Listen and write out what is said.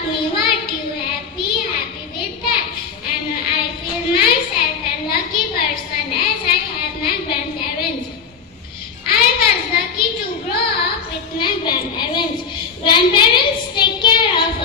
about me, what you happy with that. And I feel myself a lucky person as I have my grandparents. I was lucky to grow up with my grandparents. Grandparents take care of